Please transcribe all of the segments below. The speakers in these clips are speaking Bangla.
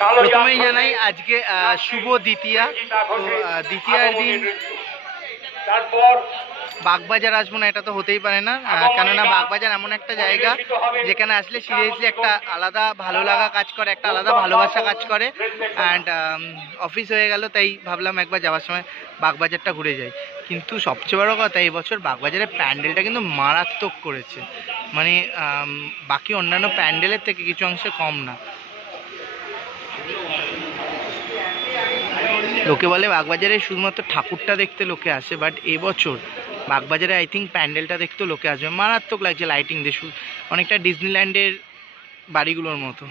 প্রথমেই জানাই আজকে শুভ দ্বিতীয়া। তো দ্বিতীয়ার দিন বাগবাজার আসবো না এটা তো হতেই পারে না, কেননা বাগবাজার এমন একটা জায়গা যেখানে আসলে সিরিয়াসলি একটা আলাদা ভালো লাগা কাজ করে, একটা আলাদা ভালোবাসা কাজ করে। অ্যান্ড অফিস হয়ে গেল, তাই ভাবলাম একবার যাওয়ার সময় বাগবাজারটা ঘুরে যাই। কিন্তু সবচেয়ে বড় কথা, এই বছর বাগবাজারের প্যান্ডেলটা কিন্তু মারাত্মক করেছে, মানে বাকি অন্যান্য প্যান্ডেলের থেকে কিছু অংশে কম না। লোকে বলে বাগবাজারে শুধুমাত্র ঠাকুরটা দেখতে লোকে আসে, বাট এবছর বাগবাজারে আই থিঙ্ক প্যান্ডেলটা দেখতেও লোকে আসবে। মারাত্মক লাগছে লাইটিং দিয়ে, অনেকটা ডিজনিল্যান্ডের বাড়িগুলোর মতো।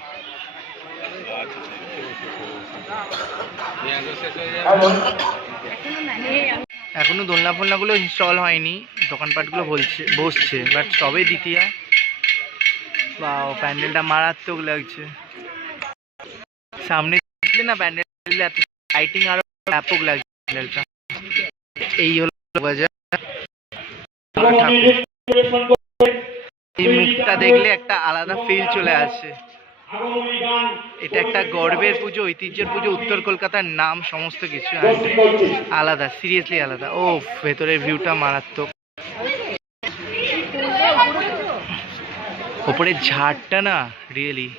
এখনো দোলনা ফোলনাগুলো ইনস্টল হয়নি, দোকানপাটগুলো বসছে, বাট সবে দ্বিতীয়া। বাও, প্যান্ডেলটা মারাত্মক লাগছে। সামনে দেখলে না প্যান্ডেল এত লাইটিং আরো ব্যাপক লাগছে প্যান্ডেলটা। এই হলো বাজার। এই মুখটা দেখলে একটা আলাদা ফিল চলে আসে। এটা একটা গর্বের পুজো, ঐতিহ্যের পুজো, উত্তর কলকাতার নাম সমস্ত কিছু আলাদা, সিরিয়াসলি আলাদা। ও ভেতরের ভিউটা মারাত্মক। ওপরের ঝাড়টা না রিয়েলি,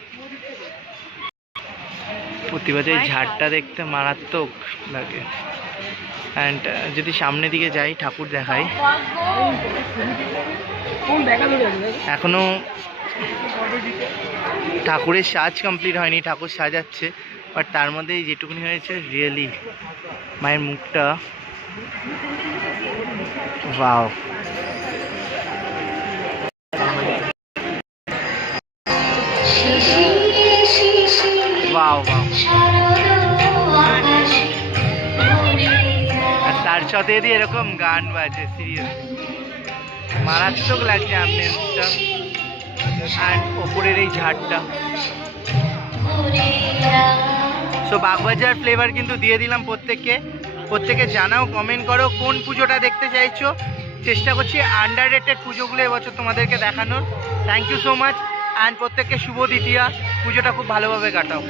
প্রতিবাদের ঝাড়টা দেখতে মারাত্মক লাগে। অ্যান্ড যদি সামনের দিকে যাই ঠাকুর দেখাই, এখনো ঠাকুরের সাজ কমপ্লিট হয়নি, ঠাকুর সাজাচ্ছে, বাট তার মধ্যে যেটুকুনি হয়েছে রিয়েলি মায়ের মুখটা ওয়াও। Wow wow. আর তার সাথে যদি এরকম গান বাজে, সিরিয়াস মারাত্মক লাগছে অ্যাম্বিয়েন্সটা অ্যান্ড ওপরের এই ঝাড়টা। সো বাগবাজার ফ্লেভার কিন্তু দিয়ে দিলাম প্রত্যেকে জানাও, কমেন্ট করো কোন পুজোটা দেখতে চাইছো। চেষ্টা করছি আন্ডার রেটেড পুজোগুলো এবছর তোমাদেরকে দেখানোর। Thank you so much and প্রত্যেককে শুভ দ্বিতীয়া, পুজোটা খুব ভালোভাবে কাটাও।